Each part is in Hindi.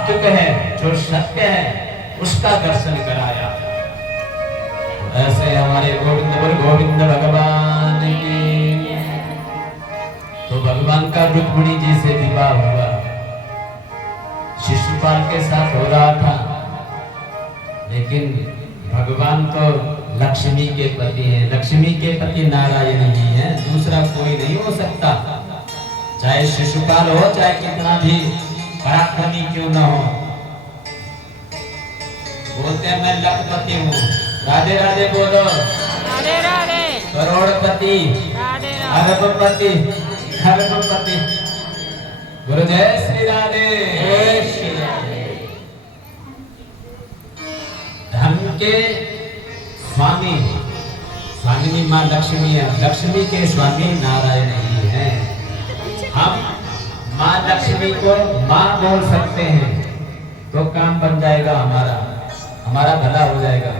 सात्विक है, जो सत्य है, उसका दर्शन कराया। ऐसे हमारे गोविंद भगवान की। तो भगवान का रुक्मिणी जी से विवाह हुआ, शिशुपाल के साथ हो रहा था, लेकिन भगवान तो लक्ष्मी के पति हैं। लक्ष्मी के पति नारायण ही हैं, दूसरा कोई नहीं हो सकता। चाहे शिशुपाल हो, चाहे कितना भी पराक्रमी क्यों न हो। बोलते हैं मैं लखपति हूँ। राधे राधे बोलो। राधे राधे। करोड़पति, अरबपति, खरबपति। बोलो जय श्री राधे। धन के स्वामी स्वामिनी माँ लक्ष्मी है, लक्ष्मी के स्वामी नारायण ही हैं। हम माँ लक्ष्मी को माँ बोल सकते हैं तो काम बन जाएगा, हमारा भला हो जाएगा।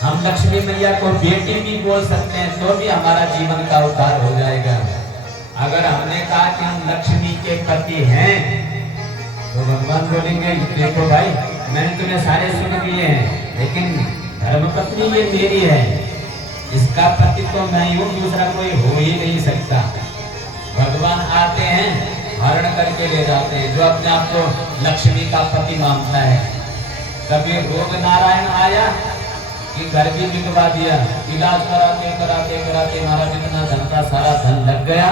हम लक्ष्मी मैया को बेटी भी बोल सकते हैं तो भी हमारा जीवन का उद्धार हो जाएगा। अगर हमने कहा कि हम लक्ष्मी के पति हैं तो भगवान बोलेंगे देखो भाई, मैंने तुम्हें सारे सुख दिए हैं, लेकिन धर्मपत्नी ये मेरी है, इसका पति तो मैं हूँ, दूसरा कोई हो ही नहीं सकता। भगवान आते हैं, हरण करके ले जाते हैं जो अपने आप को लक्ष्मी का पति मानता है। कभी रोग नारायण आया कि घर भी बिकवा दिया, इलाज कराते कराते कराते हमारा जितना धन था सारा धन लग गया।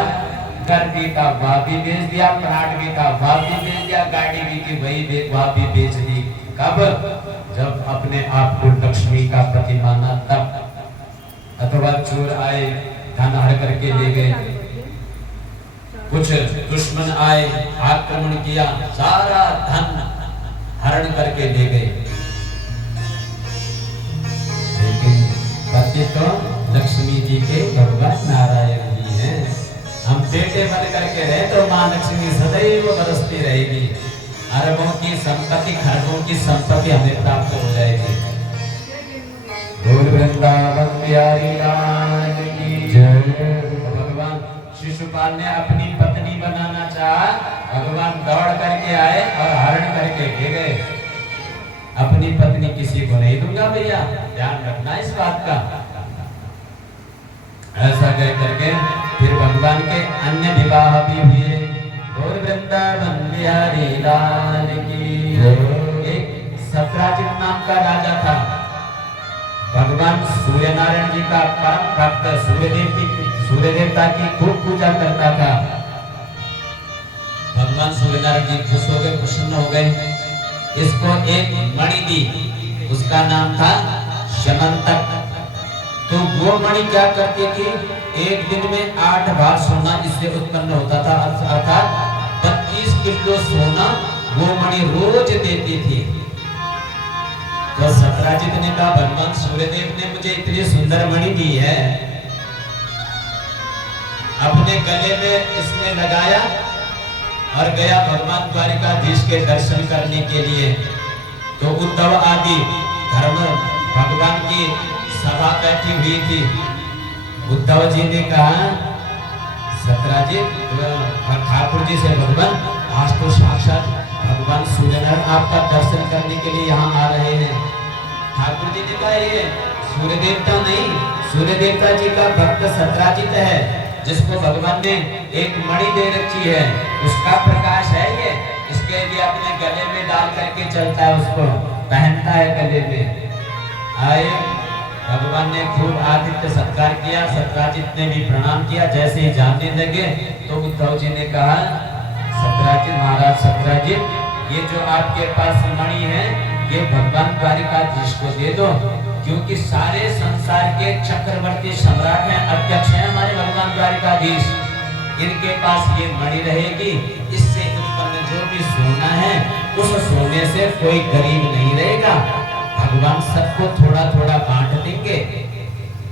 घर भी था वह भी बेच दिया, प्लाट भी था वह भी बेच दिया, गाड़ी भी थी वही वह भी बेच दी। कब? जब अपने आप को लक्ष्मी का पति माना तब। अथवा चोर आए, धन हड़ करके ले गए, कुछ दुश्मन आए, आक्रमण किया, सारा धन हरण करके ले गए, लेकिन पति तो लक्ष्मी जी के भगवान नारायण जी हैं। हम बेटे बन करके रहे तो माँ लक्ष्मी सदैव बरसती रहेगी। अरबों की संपत्ति, खरबों की संपत्ति हमें प्राप्त हो जाएगी। बोल वृंदावन बिहारी लाल की जय। भगवान शिशुपाल ने अपनी पत्नी बनाना चाहा, भगवान दौड़ करके आए और हरण करके ले गए। अपनी पत्नी किसी को नहीं दूंगा भैया, ध्यान रखना इस बात का। ऐसा कह करके फिर भगवान के अन्य विवाह भी हुए। और वृंदावन बिहारी लाल की। एक सत्राजित नाम का राजा था, भगवान सूर्य नारायण जी का परम भक्त, सूर्य देवता की खूब पूजा करता था। भगवान सूर्य नारायण जी खुश हो गए, प्रसन्न हो गए, इसको एक मणि दी, उसका नाम था शमंतक। तो वो मणि क्या करती थी, एक दिन में 8 भाग सोना इससे उत्पन्न होता था, अर्थात 25 किलो सोना वो मणि रोज देती थी। तो सत्राजित ने कहा भगवान सूर्यदेव ने मुझे इतनी सुंदर मणि दी है, अपने गले में इसने लगाया और गया भगवान द्वारिकाधीश के दर्शन करने के लिए। तो उद्धव आदि धर्म भगवान की सभा बैठी हुई थी। उद्धव जी ने कहा सत्राजित ठाकुर जी से, भगवान आज तो साक्षात भगवान सूर्यनारायण आपका दर्शन करने के लिए यहाँ आ रहे हैं। ठाकुर जी ने कहा ये सूर्य देवता नहीं, सूर्य देवता जी का भक्त सत्राजित है, जिसको भगवान ने एक मणि दे रखी है, उसका प्रकाश है ये, इसके लिए अपने गले में डाल करके चलता है, उसको पहनता है गले में। आए भगवान ने खूब आतिथ्य सत्कार किया, सत्राजित ने भी प्रणाम किया। जैसे ही जाने लगे तो उद्धव जी ने कहा सत्राजित महाराज, सत्राजित ये जो आपके पास मणि है ये भगवान द्वारिकाधीश को दे दो, क्योंकि सारे संसार के चक्रवर्ती सम्राट हैं, अध्यक्ष हैं हमारे भगवान द्वारिकाधीश, इनके पास ये मणि रहेगी। इससे उत्पन्न जो भी सोना है उस सोने से कोई गरीब नहीं रहेगा, भगवान सबको थोड़ा थोड़ा बांट देंगे,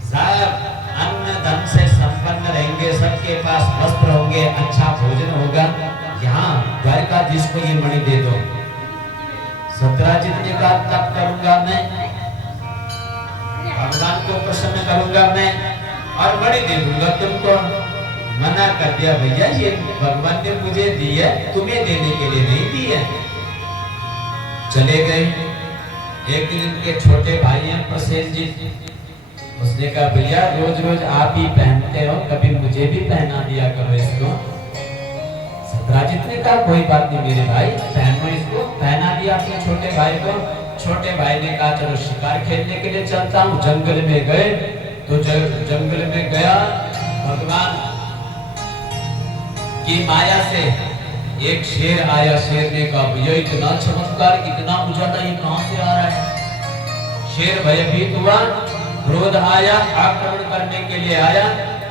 सब अन्न धन से संपन्न रहेंगे, सबके पास वस्त्र होंगे, अच्छा भोजन होगा। यहाँ द्वारिकाधीश को ये मणि दे दो। सत्राजित ने कहा तब करूंगा मैं, भगवान को प्रसन्न करूंगा मैं और मणि दे दूंगा तुमको। मना कर दिया, भैया ये भगवान ने मुझे दी है, तुम्हें देने के लिए नहीं दी है। चले गए। एक दिन इनके छोटे भाई हैं प्रसेन जी, उसने कहा भैया रोज रोज आप ही पहनते हो, कभी मुझे भी पहना दिया करो इसको। सत्राजित ने कहा कोई बात नहीं मेरे भाई, पहनो इसको। पहना दिया अपने छोटे भाई को। छोटे भाई ने कहा चलो शिकार खेलने के लिए चलता हूँ। जंगल में गए तो जंगल में गया, भगवान की माया से एक शेर आया। शेर ने कहा भैया इतना चमत्कार, इतना उजाला ये कहां से आ रहा है। शेर भयभीत हुआ, क्रोध आया, आक्रमण करने के लिए आया।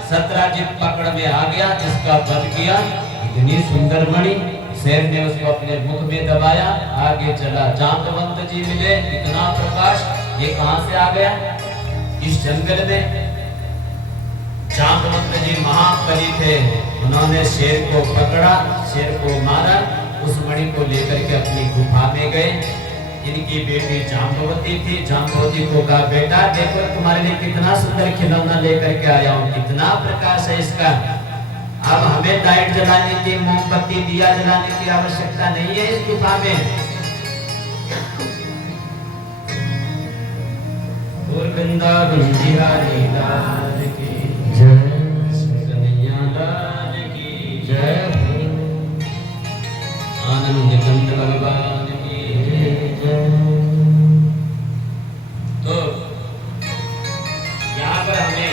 सत्राजित पकड़ में आ गया, इसका वध किया। इतनी सुंदर मणि, शेर ने उसको अपने मुख में दबाया, आगे चला। जांबवंत जी मिले, इतना प्रकाश, ये कहां से आ गया इस जंगल में। जांबवंत जी महाबली थे, उन्होंने शेर को पकड़ा, शेर को मारा, उस मणि को लेकर के अपनी गुफा में गए। इनकी बेटी जांबवती थी। जांबवती को कहा बेटा देखो तुम्हारे लिए कितना सुंदर खिलौना लेकर के आया हूँ, कितना प्रकाश है इसका। अब हमें लाइट जलाने की, मोमबत्ती दिया जलाने की आवश्यकता नहीं है इस गुफा में। और वृंदावन बिहारी लाल की जय, कन्हैया लाल की जय, आनंद कंद भगवान की जय। तो यहाँ पर हमें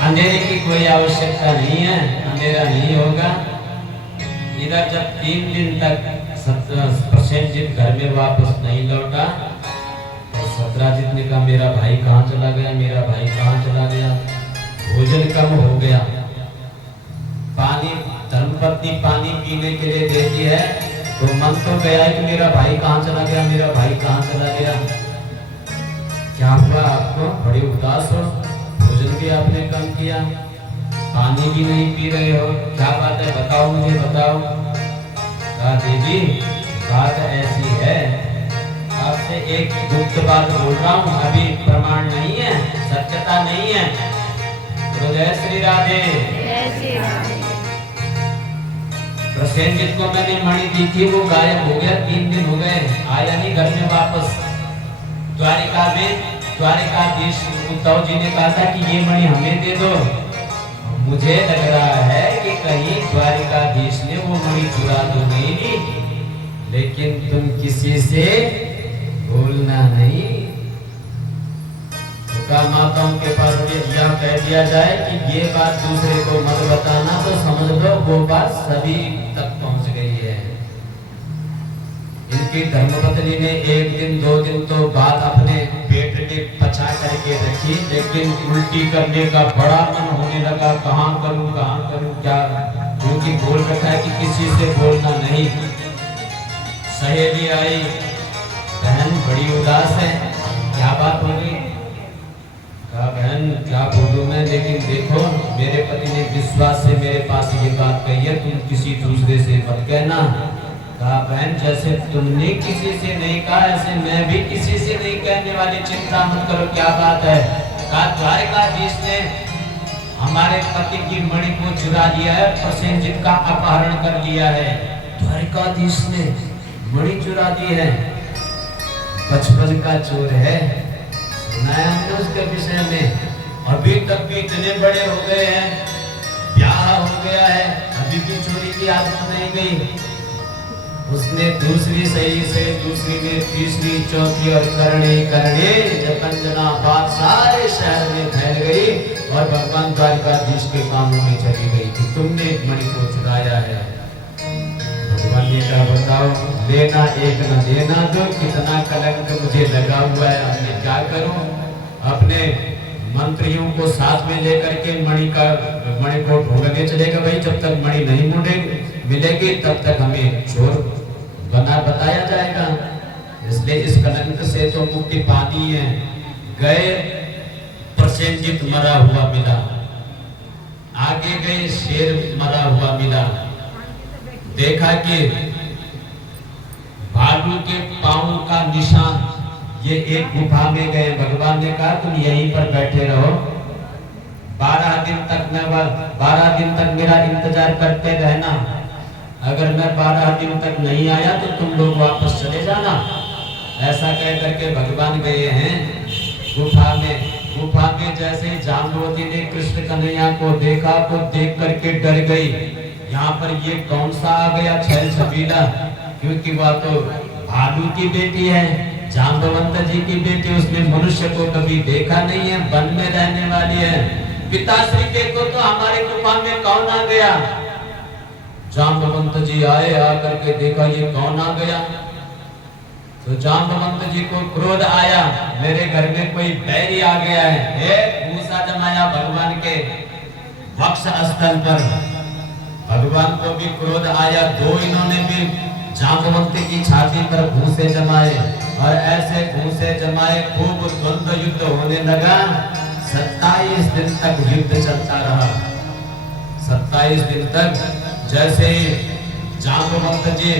अंधेरे की कोई आवश्यकता नहीं है, अंधेरा नहीं होगा। इधर जब 3 दिन तक प्रसेनजीत घर में वापस नहीं लौटा तो सत्राजित ने कहा मेरा भाई कहाँ चला गया, मेरा भाई कहाँ चला गया। भोजन कम हो गया, पानी, धर्मपत्नी पानी पीने के लिए देती है तो मन तो गया कि मेरा भाई कहाँ चला गया, मेरा भाई कहाँ चला गया। क्या हुआ आपको, बड़े उदास हो, भोजन भी आपने कम किया, पानी भी नहीं पी रहे हो, क्या बात है बताओ, मुझे बताओ। कहा दीदी बात ऐसी है, आपसे एक गुप्त बात बोल रहा हूँ, अभी प्रमाण नहीं है, सत्यता नहीं है। तो जय श्री राधे। प्रसेनजीत को मैंने मणि दी थी, वो गायब हो गया, 3 दिन हो गए, आया नहीं घर में वापस। द्वारिका में द्वारिकाधीश उद्धव जी ने कहा था कि ये मणि हमें दे दो। मुझे लग रहा है कि कहीं द्वारिकाधीश ने वो मणि चुरा तो नहीं ली, लेकिन तुम किसी से बोलना नहीं। माताओं के पास यह कह दिया जाए कि ये बात दूसरे को मत बताना, तो समझ लो वो बात सभी तक पहुंच गई है। इनकी धर्मपत्नी ने 1 दिन 2 दिन तो बात अपने पेट में पचा करके रखी, लेकिन उल्टी करने का बड़ा मन होने लगा, कहाँ करूं क्या, क्योंकि बोल रखा है कि किसी से बोलना नहीं। सहेली आई, बहन बड़ी उदास है, क्या बात हो गई। कहा बहन क्या बोलूं मैं, लेकिन देखो मेरे पति ने विश्वास से मेरे पास ये बात कही है, तुम किसी दूसरे से मत कहना। कहा बहन जैसे तुमने किसी से नहीं कहा, ऐसे मैं भी किसी से नहीं कहने वाली, चिंता मत करो, क्या बात है। कहा द्वारिकाधीश ने हमारे पति की मणि को चुरा लिया है, प्रसेनजीत का अपहरण कर लिया है। द्वारिकाधीश ने मणि चुरा दी है, बचपन का चोर है, सुनाया हमने उसके विषय में। अभी तक भी इतने बड़े हो गए हैं, ब्याह हो गया है, अभी भी चोरी की आदत नहीं गई। उसने दूसरी सही से दूसरी में तीसरी चौथी और करने करने जपंजना बात सारे शहर में फैल गई और भगवान द्वारिकाधीश के कामों में चली गई कि तुमने एक मणि को चुराया है। भगवान ने कहा बताओ, लेना एक न देना दो, कितना कलंक मुझे लगा हुआ है, अब मैं क्या करूं। अपने मंत्रियों को साथ में लेकर के मणि को ढूंढने चलेगा। भाई जब तक मणि नहीं मिलेगी तब तक हमें चोर बताया जाएगा, इसलिए इस कलंक से तो मुक्ति पानी है। गए, प्रसेनजीत मरा हुआ मिला, आगे गए शेर मरा हुआ मिला, देखा कि भालू के पांव का निशान, ये एक गुफा में गए। भगवान ने कहा तुम यहीं पर बैठे रहो, 12 दिन तक मेरा इंतजार करते रहना। अगर मैं 12 दिन तक नहीं आया तो तुम लोग वापस चले जाना। ऐसा कह करके भगवान गए हैं गुफा में। गुफा में जैसे ही जाम्बवती ने कृष्ण कन्हैया को देखा तो देख करके डर गई। यहाँ पर ये कौन सा आ गया छैल छबीला, क्योंकि वह तो भालू की बेटी है, जाम्बवंत जी की बेटी। उसने मनुष्य को कभी देखा नहीं है, वन में रहने वाली है। पिताश्री देखो तो हमारे गुफा में कौन आ गया। जाम्बवंत जी आए, आकर के देखा ये कौन आ गया। तो जाम्बवंत जी को क्रोध आया, मेरे घर में कोई बैरी आ गया है। भूसा जमाया भगवान के वक्ष स्थल पर। भगवान को भी क्रोध आया, दो इन्होंने भी जाम्बवंत की छाती पर भूसे जमाए और ऐसे भूसे जमाए खूब द्वंद्व युद्ध होने लगा। 27 दिन तक युद्ध चलता रहा। 27 दिन तक जैसे ही जाम्बवंत जी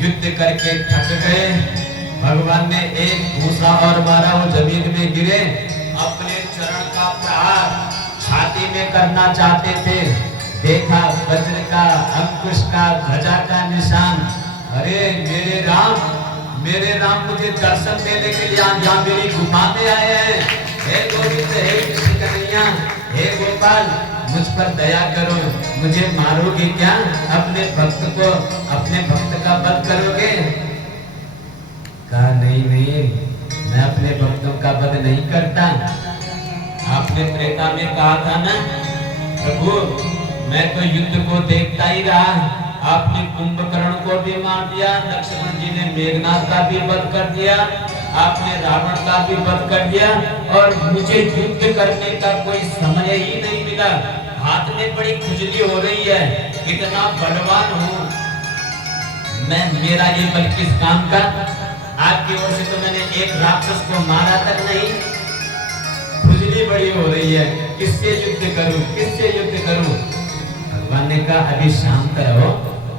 युद्ध करके थक गए, भगवान ने एक भूसा और मारा, वो जमीन में गिरे। अपने चरण का प्रहार छाती में करना चाहते थे, देखा वज्र का, अंकुश का, ध्वजा का निशान। अरे मेरे राम मुझे दर्शन देने के लिए यहाँ मेरी गुफा में आए हैं। हे गोविंद, हे कृष्ण कन्हैया, हे गोपाल, मुझ पर दया करो, मुझे मारोगे क्या? अपने भक्त का वध करोगे? कहा नहीं, मैं अपने भक्तों का वध नहीं करता। आपने त्रेता में कहा था ना प्रभु, मैं तो युद्ध को देखता ही रहा। आपने कुंभकर्ण को भी मार दिया, लक्ष्मण जी ने मेघनाथ का भी वध कर दिया, आपने रावण का भी वध कर दिया, और मुझे युद्ध करने का कोई समय ही नहीं मिला। हाथ में बड़ी खुजली हो रही है, इतना बलवान हूँ मैं, मेरा ये बल किस काम का? आपकी ओर से तो मैंने एक राक्षस को मारा तक नहीं, खुजली बड़ी हो रही है, किससे युद्ध करूं, किससे युद्ध करूं? भगवान ने कहा अभी शांत रहो,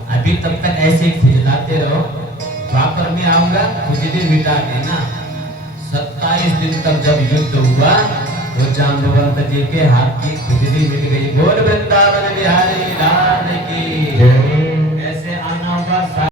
अभी तब तक ऐसे खुजलाते रहो, द्वापर में आऊंगा, खुजली मिटा देना। 27 दिन तक जब युद्ध हुआ तो जाम्बवंत जी के हाथ की खुजली मिट गई। बोल वृंदावन बिहारी